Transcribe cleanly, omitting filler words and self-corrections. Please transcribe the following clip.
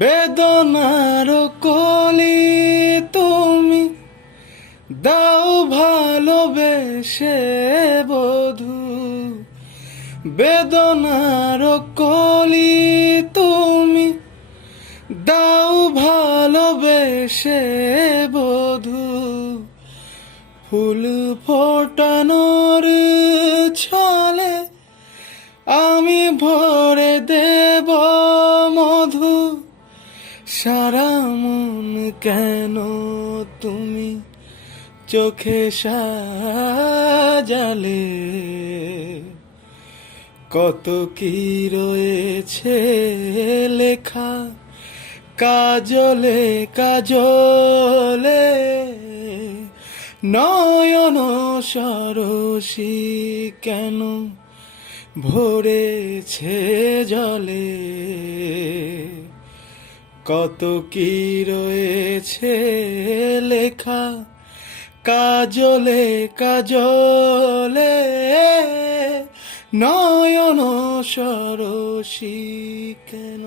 বেদনার কলি তুমি দাও ভালোবেসে বধু। বেদনার কলি তুমি দাও ভালোবেসে বধু। ফুল ফোটানোর ছলে আমি ভরে দেব মধু। সারা মন কেন তুমি চোখে সাজালে, কত কি রয়েছে লেখা কাজলে কাজলে। নয়ন সরসী কেন ভরেছে জলে, কত কি রয়েছে লেখা কাজলে কাজলে। নয়ন সরসী কেন।